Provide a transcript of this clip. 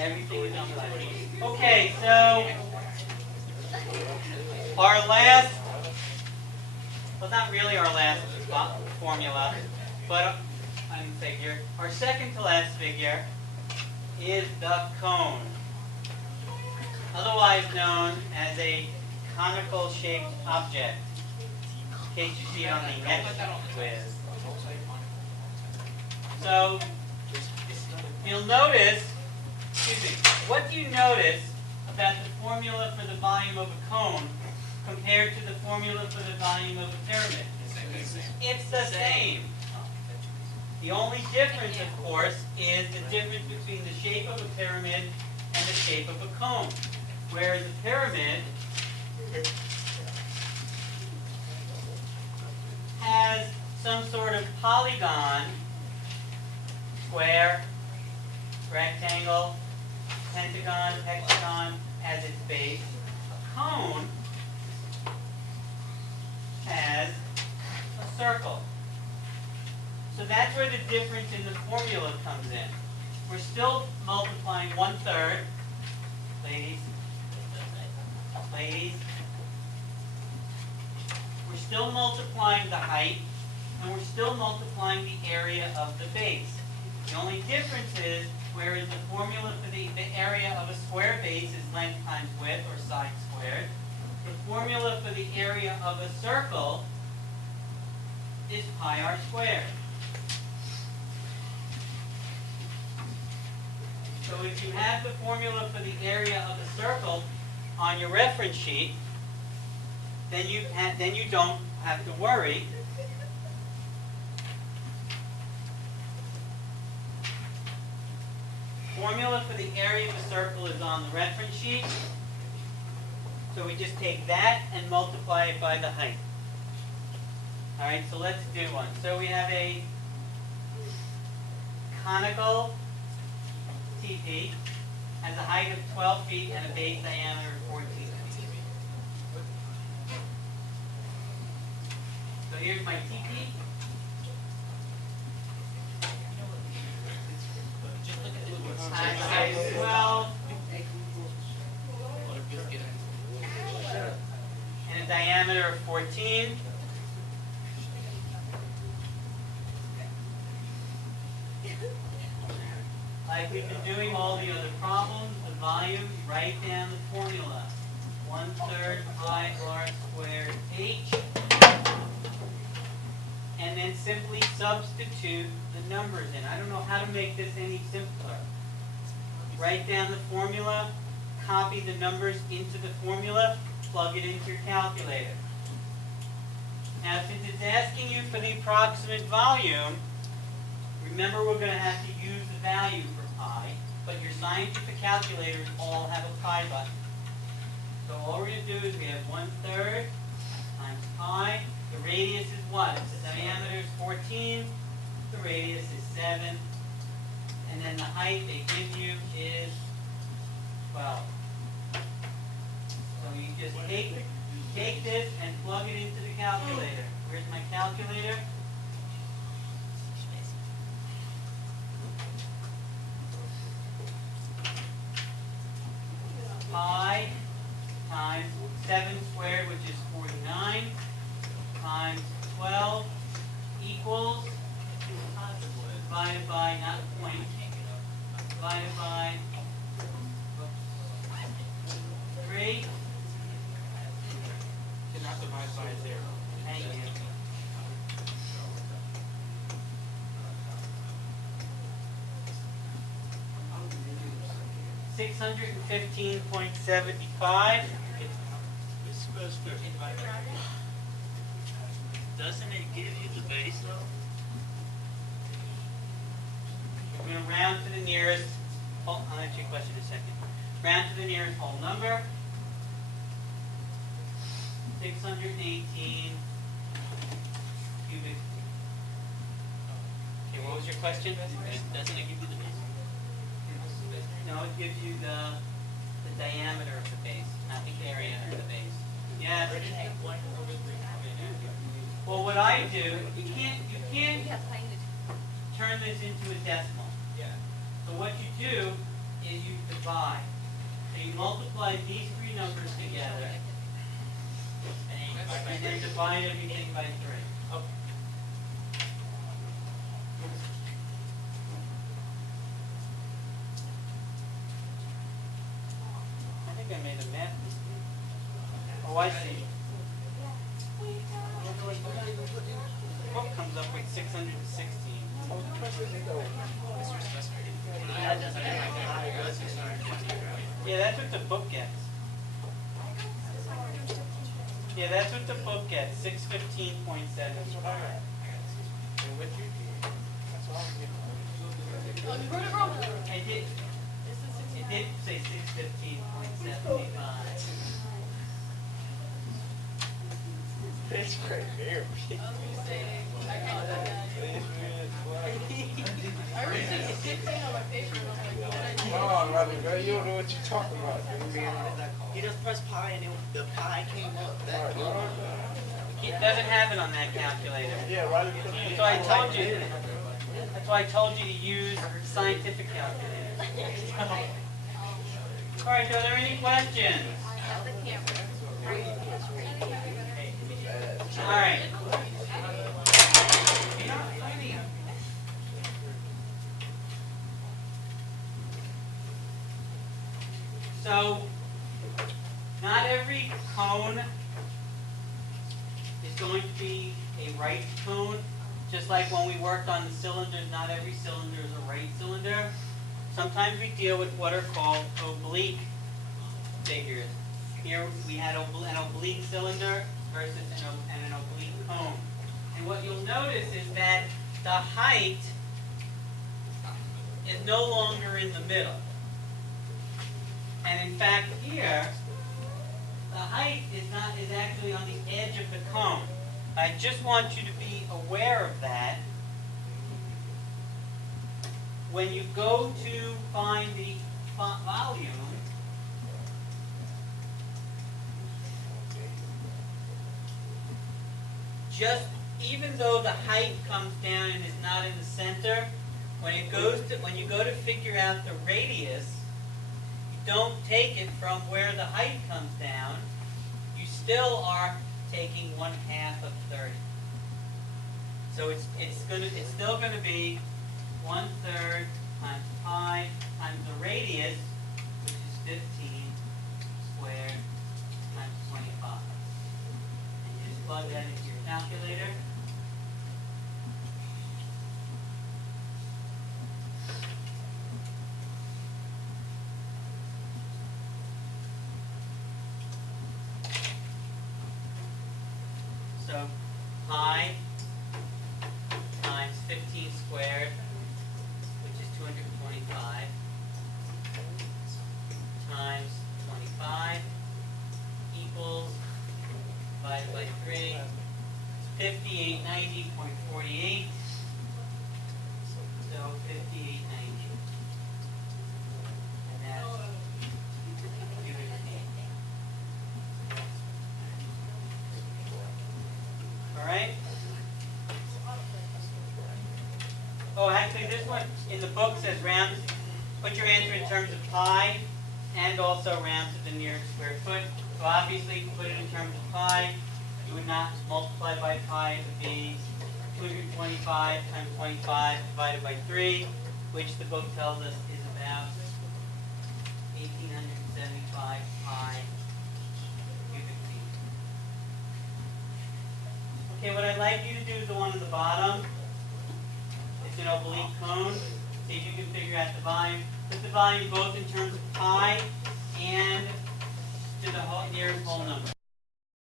Everything is unlike. Okay, so our last, well, not really our last formula, but figure. Our second to last figure is the cone, otherwise known as a conical shaped object, in case you see it on the next quiz. So you'll notice, what do you notice about the formula for the volume of a cone compared to the formula for the volume of a pyramid? It's the same. The only difference, of course, is the difference between the shape of a pyramid and the shape of a cone. Whereas a pyramid has some sort of polygon, square, rectangle, pentagon, hexagon as its base. A cone has a circle. So that's where the difference in the formula comes in. We're still multiplying 1/3. Ladies. We're still multiplying the height, and we're still multiplying the area of the base. The only difference is, whereas the formula for the area of a square base is length times width, or side squared, the formula for the area of a circle is pi r squared. So if you have the formula for the area of a circle on your reference sheet, then you don't have to worry. Formula for the area of a circle is on the reference sheet. So we just take that and multiply it by the height. All right, so let's do one. So we have a conical TP has a height of 12 feet and a base diameter of 14 feet. So here's my TP. Times height of 12 and a diameter of 14. Like we've been doing all the other problems, the volume, write down the formula. 1/3 pi r squared h. And then simply substitute the numbers in. I don't know how to make this any simpler. Write down the formula, copy the numbers into the formula, plug it into your calculator. Now, since it's asking you for the approximate volume, remember we're going to have to use the value for pi, but your scientific calculators all have a pi button. So all we're going to do is we have 1/3 times pi. The radius is what? The diameter is 14. The radius is 7. And then the height they give you is 12. So you just take this and plug it into the calculator. Where's my calculator? Pi times 7 squared, which is 49, times 12 equals, divided by, not a point, divided by 3. Cannot divide by 0. Thank you. $615.75. It's supposed to. Doesn't it give you the base though? We're going to round to the nearest, I'll answer your question in a second. Round to the nearest whole number. 618 cubic. Okay, what was your question? Doesn't it give you the base? No, it gives you the diameter of the base, not the area of the base. Yes. Well, what I do, you can't turn this into a decimal. Yeah. So what you do is you divide. So you multiply these three numbers together, and then divide everything by 3. I think I made a math mistake. Oh, I see. The book comes up with 616. Yeah, that's what the book gets. Yeah, that's what the book gets, 615.75. It did say 615.75. It's right there. I received 16 on my paper and I was like, Oh, brother, girl, you don't know what you're talking about. He just pressed pi and the pi came up. It doesn't have it on that calculator. Yeah, why did you put That's why I told you. That's why I told you to use scientific calculators. All right, so are there any questions? All right. So, not every cone is going to be a right cone. Just like when we worked on the cylinders, not every cylinder is a right cylinder. Sometimes we deal with what are called oblique figures. Here we had an oblique cylinder versus an oblique cone. And what you'll notice is that the height is no longer in the middle. And in fact here, the height is actually on the edge of the cone. I just want you to be aware of that. When you go to find the volume, just even though the height comes down and is not in the center, when you go to figure out the radius, you don't take it from where the height comes down. You still are taking 1/2 of 30. So it's still going to be 1/3 times pi times the radius, which is 15 squared times 25. And you just plug that into your calculator. So pi times 15 squared, which is 225, times 25 equals, divided by 3, 5890.48. So 5890. And that's cubic feet. All right? Oh, actually, this one in the book says round. Put your answer in terms of pi and also round to the nearest square foot. So obviously, if you put it in terms of pi, you would not multiply by pi. It would be 225 times 25 divided by 3, which the book tells us is about 1,875 pi cubic feet. Okay, what I'd like you to do is the one on the bottom. It's an oblique cone. See if you can figure out the volume. Put the volume both in terms of pi and to the nearest whole number.